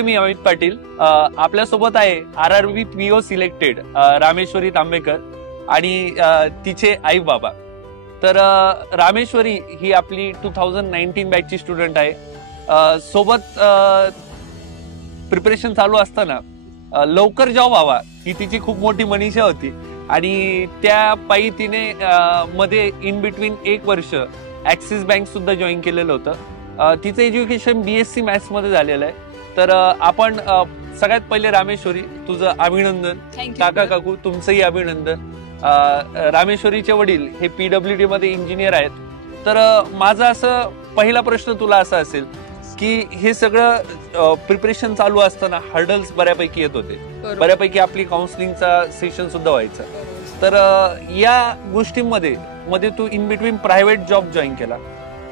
नमस्ते, मी अमित पाटील. आपल्यासोबत आहे RRB PO selected Rameshwari Tambekar आणि तिचे आई बाबा. तर रामेश्वरी ही आपली 2019 बॅचची स्टुडंट आहे. सोबत प्रिपरेशन चालू असताना लवकर जॉब व्हावा ही तिची खूप मोठी मनीषा होती आणि त्या पायी तिने मध्ये इन बिटवीन 1 वर्ष ऍक्सिस बँक सुद्धा जॉईन केलेलं होतं. तिचं एज्युकेशन BSc मॅथ्स मध्ये झालेलं आहे. तर आपण सगळ्यात पहिले रामेश्वरी, तुझं अभिनंदन. काका काकू तुमचंही अभिनंदन. रामेश्वरीचे वडील हे PWD मध्ये इंजिनियर आहेत. तर माझा असं पहिला प्रश्न तुला असा असेल की हे सगळं प्रिपरेशन चालू असताना हर्डल्स बऱ्यापैकी येत होते, बऱ्यापैकी आपली काउन्सिलिंगचा सेशन सुद्धा व्हायचा. तर या गोष्टींमध्ये तू in between private job join केला.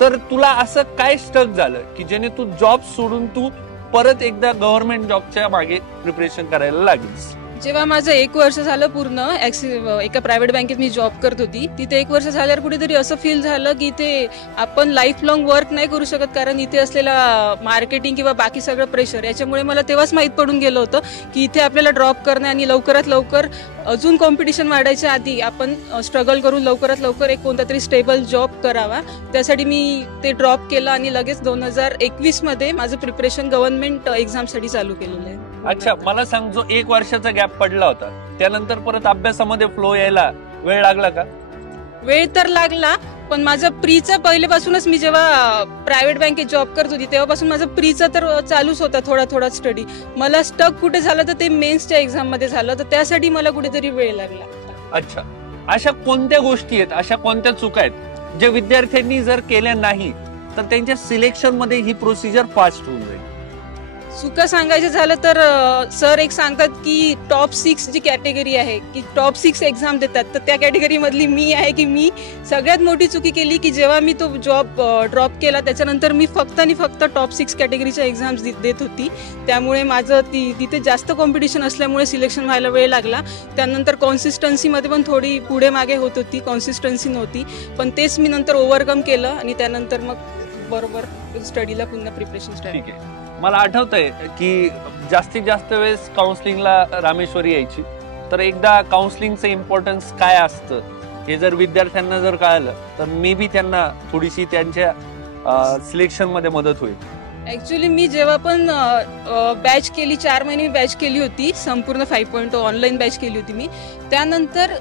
तर तुला असं काय स्टक झालं की ज्याने तू जॉब सोडून तू परत एकदा गव्हर्नमेंट जॉबच्या मागे प्रिपरेशन करायला लागलीस? जेव्हा माझं 1 वर्ष झालं पूर्ण एका प्रायव्हेट बँकेत मी जॉब करत होती, तिथे 1 वर्ष झाल्यावर कुठेतरी असं फील झालं की इथे आपण लाईफ लॉंग वर्क नाही करू शकत, कारण इथे असलेला मार्केटिंग किंवा बाकी सगळं प्रेशर याच्यामुळे मला तेव्हाच माहीत पडून गेलं होतं की इथे आपल्याला ड्रॉप करणं आणि लवकरात लवकर अजून कॉम्पिटिशन वाढायच्या आधी आपण स्ट्रगल करून लवकरात लवकर एक कोणता तरी स्टेबल जॉब करावा. त्यासाठी मी ते ड्रॉप केलं आणि लगेच 2021 मध्ये माझं प्रिपरेशन गव्हर्नमेंट एक्झामसाठी चालू केलेलं आहे. अच्छा, मला सांग, जो 1 वर्षाचा गॅप पडला होता त्यानंतर परत अभ्यासामध्ये फ्लो यायला वेळ लागला का? वेळ तर लागला, पण माझं प्रीचं पहिल्यापासूनच, मी जेव्हा प्रायव्हेट बँकेत जॉब करत होती तेव्हापासून माझं प्रीचं तर चालूच होता थोडा थोडा स्टडी. मला स्टक कुठे झालं तर ते मेन्सच्या एक्झाम मध्ये झालं, तर त्यासाठी मला कुठेतरी वेळ लागला. अच्छा, अशा कोणत्या गोष्टी आहेत, अशा कोणत्या चुका आहेत ज्या विद्यार्थ्यांनी जर केल्या नाही तर त्यांच्या सिलेक्शन मध्ये ही प्रोसिजर फास्ट होऊन जाईल? चुका सांगायचं झालं तर सर एक सांगतात की टॉप 6 जी कॅटेगरी आहे की टॉप 6 एक्झाम देतात, तर त्या कॅटेगरी मधली मी आहे की मी सगळ्यात मोठी चुकी केली की जेव्हा मी तो जॉब ड्रॉप केला त्याच्यानंतर मी फक्त आणि फक्त टॉप 6 कॅटेगरीच्या एक्झाम्स देत होती. त्यामुळे माझं तिथे जास्त कॉम्पिटिशन असल्यामुळे सिलेक्शन व्हायला वेळ लागला. त्यानंतर कॉन्सिस्टन्सीमध्ये पण थोडी पुढे मागे होत होती, कॉन्सिस्टन्सी नव्हती, पण तेच मी नंतर ओव्हरकम केलं आणि त्यानंतर मग बरोबर स्टडीला पुन्हा प्रिपरेशन स्टार्ट. मला आठवतंय की जास्तीत जास्त वेळेस काउन्सिलिंगला रामेश्वरी यायची. तर एकदा काउन्सिलिंगचं इम्पॉर्टन्स काय असतं हे जर विद्यार्थ्यांना जर कळलं तर मे बी त्यांना थोडीशी त्यांच्या सिलेक्शन मध्ये मदत होईल. ऍक्च्युली मी जेव्हा पण बॅच केली, 4 महिने मी बॅच केली होती, संपूर्ण 5.0 ऑनलाईन बॅच केली होती मी. त्यानंतर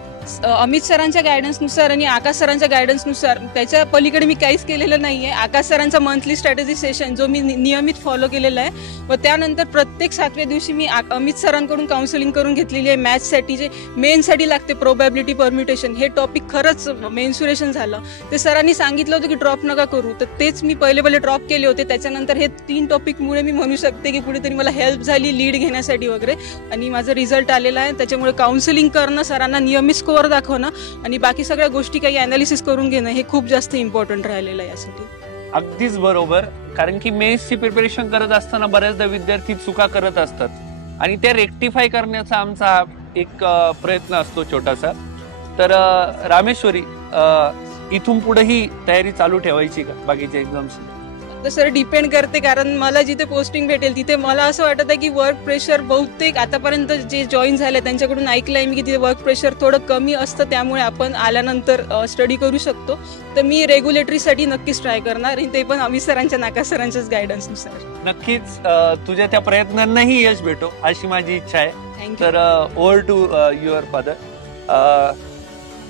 अमित सरांच्या गायडन्सनुसार आणि आकाश सरांच्या गायडन्सनुसार, त्याच्या पलीकडे मी काहीच केलेलं नाहीये. आकाश सरांचा मंथली स्ट्रॅटेजी सेशन जो मी नियमित फॉलो केलेला आहे, व त्यानंतर प्रत्येक 7व्या दिवशी मी अमित सरांकडून काउन्सिलिंग करून घेतलेली आहे. मॅथ्ससाठी जे मेनसाठी लागते प्रोबॅबिलिटी परम्युटेशन, हे टॉपिक खरंच मेन्सुरेशन झालं. ते सरांनी सांगितलं होतं की ड्रॉप नका करू, तर तेच मी पहिले ड्रॉप केले होते. त्याच्यानंतर हे 3 टॉपिकमुळे मी म्हणू शकते की कुठेतरी मला हेल्प झाली लीड घेण्यासाठी वगैरे, आणि माझा रिझल्ट आलेला आहे. त्याच्यामुळे काउन्सिलिंग करणं, सरांना नियमित स्कोअर दाखवणं आणि बाकी सगळ्या गोष्टी काही अनालिसिस करून घेणं हे खूप जास्त इम्पॉर्टंट राहिलेलं आहे यासाठी. अगदीच बरोबर, कारण की मेन्सची प्रिपरेशन करत असताना बऱ्याचदा विद्यार्थी चुका करत असतात आणि त्या रेक्टिफाय करण्याचा आमचा एक प्रयत्न असतो छोटासा. तर रामेश्वरी, इथून पुढेही तयारी चालू ठेवायची का बाकीच्या एक्झाम्स? तर सर डिपेंड करते, कारण मला जिथे पोस्टिंग भेटेल तिथे मला असं वाटत आहे की वर्क प्रेशर बहुतेक आतापर्यंत जे जॉईन झाले त्यांच्याकडून ऐकलंय मी की तिथे वर्क प्रेशर थोडं कमी असतं, त्यामुळे आपण आल्यानंतर स्टडी करू शकतो. तर मी रेग्युलेटरीसाठी नक्कीच ट्राय करणार, आणि ते पण अमित सरांच्या, नाकाश सरांच्याच गायडन्सनुसार. नक्कीच तुझ्या त्या प्रयत्नांनाही यश भेटो अशी माझी इच्छा आहे. तर ओव्हर टू युअर फादर.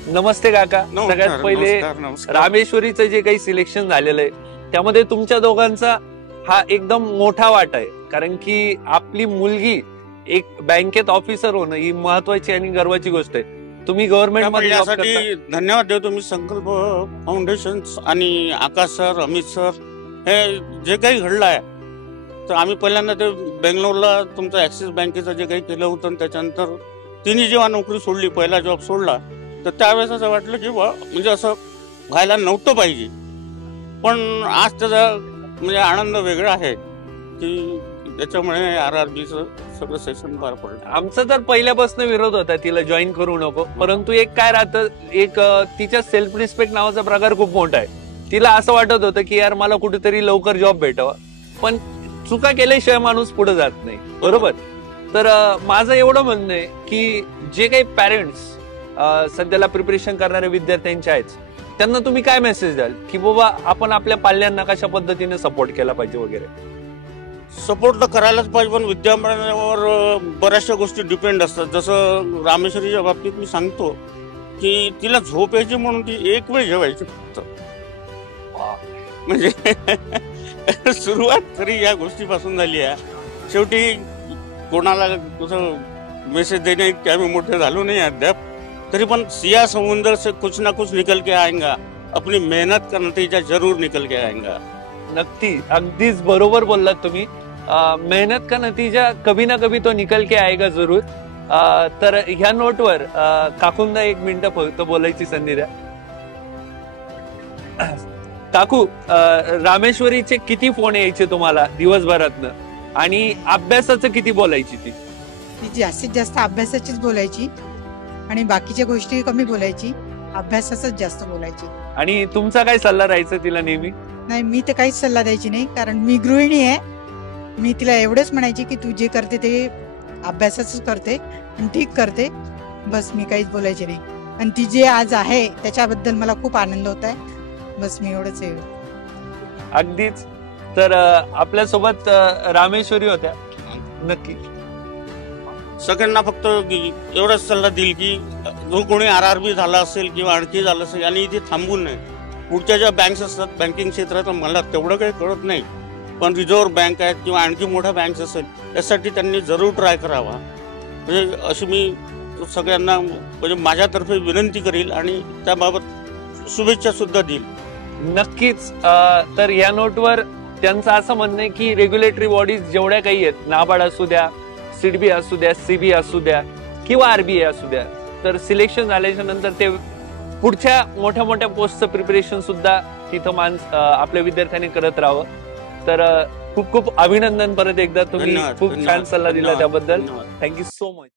नमस्ते काका. सगळ्यात पहिले रामेश्वरीचं जे काही सिलेक्शन झालेलं आहे त्यामध्ये तुमच्या दोघांचा हा एकदम मोठा वाटा आहे, कारण की आपली मुलगी एक बँकेत ऑफिसर होणं ही महत्वाची आणि गर्वाची गोष्ट आहे. तुम्ही गव्हर्नमेंट मध्ये यासाठी धन्यवाद देतो मी संकल्प फाउंडेशन आणि आकाश सर, अमित सर. हे जे काही घडलं आहे तर आम्ही पहिल्यांदा ते बेंगलोरला तुमचं ऍक्सिस बँकेचं जे काही केलं होतं, त्याच्यानंतर तिने जेव्हा नोकरी सोडली, पहिला जॉब सोडला, तर त्यावेळेस असं वाटलं की म्हणजे असं व्हायला नव्हतं पाहिजे. पण आज त्याचा म्हणजे आनंद वेगळा आहे की त्याच्यामुळे RRBचं सगळं सेशन पार पडलं. आमचा तर पहिल्यापासून विरोध होता तिला जॉईन करू नको, परंतु एक काय राहतं, एक तिच्या सेल्फ रिस्पेक्ट नावाचा प्रकार खूप मोठा आहे. तिला असं वाटत होतं की यार मला कुठेतरी लवकर जॉब भेटावा, पण चुका केल्याशिवाय माणूस पुढे जात नाही, बरोबर. तर माझं एवढं म्हणणं आहे की जे काही पॅरेंट्स सध्याला प्रिपरेशन करणारे विद्यार्थ्यांचे आहेत, त्यांना तुम्ही काय मेसेज द्याल की बाबा आपण आपल्या पाल्यांना कशा पद्धतीने सपोर्ट केला पाहिजे वगैरे? सपोर्ट तर करायलाच पाहिजे, पण विद्यार्थ्यांवर बऱ्याचशा गोष्टी डिपेंड असतात. जसं रामेश्वरीच्या बाबतीत मी सांगतो की तिला झोप यायची म्हणून ती एक वेळ जेवायची फक्त. म्हणजे सुरुवात खरी या गोष्टीपासून झाली आहे. शेवटी कोणाला कसं मेसेज देणे की आम्ही मोठे झालो नाही अद्याप, तरी पण सिया समुंदर से कुछ ना कुछ निकल के आएगा, अपनी मेहनत का नतीजा जरूर निकल के आएगा. नक्की, अगदीच बरोबर बोललात तुम्ही. मेहनत का नतीजा कभी ना कभी तो निकल के आएगा जरूर. तर ह्या नोटवर काकूंना 1 मिनिट फक्त बोलायची संधी द्या. काकू, रामेश्वरीचे किती फोन यायचे तुम्हाला दिवसभरातनं, आणि अभ्यासाचं किती बोलायची ती? जास्तीत जास्त अभ्यासाचीच बोलायची आणि बाकीच्या गोष्टी कमी बोलायची, अभ्यासाच जास्त बोलायची. आणि तुमचा काय सल्ला राहायचा तिला नेहमी? नाही, मी तर काहीच सल्ला द्यायची नाही, कारण मी गृहिणी आहे. मी तिला एवढंच म्हणायची की तू जे करते ते अभ्यासाच करते आणि ठीक करते, बस. मी काहीच बोलायचे नाही. आणि ती जे आज आहे त्याच्याबद्दल मला खूप आनंद होत आहे, बस. मी एवढंच आहे. अगदीच. तर आपल्यासोबत रामेश्वरी होत्या. नक्की सगळ्यांना फक्त एवढाच सल्ला देईल की जो कोणी RRB झाला असेल किंवा आणखी झालं असेल आणि इथे थांबून नाही. पुढच्या ज्या बँक्स असतात बँकिंग क्षेत्रात, मला तेवढं काही कळत नाही, पण रिझर्व्ह बँक आहेत किंवा आणखी मोठ्या बँक्स असेल त्यासाठी त्यांनी जरूर ट्राय करावा. म्हणजे अशी मी सगळ्यांना म्हणजे माझ्यातर्फे विनंती करील आणि त्याबाबत शुभेच्छा सुद्धा देईल. नक्कीच. तर या नोटवर त्यांचं असं म्हणणं आहे की रेग्युलेटरी बॉडीज जेवढ्या काही आहेत, नाबार्ड असू द्या, सिडबी असू द्या, CB असू द्या किंवा RBI असू द्या, तर सिलेक्शन झाल्याच्या नंतर ते पुढच्या मोठ्या मोठ्या पोस्टचं प्रिपरेशन सुद्धा तिथं आपल्या विद्यार्थ्यांनी करत राहावं. तर खूप खूप अभिनंदन परत एकदा. तुम्ही खूप छान सल्ला दिला त्याबद्दल. Thank you so much.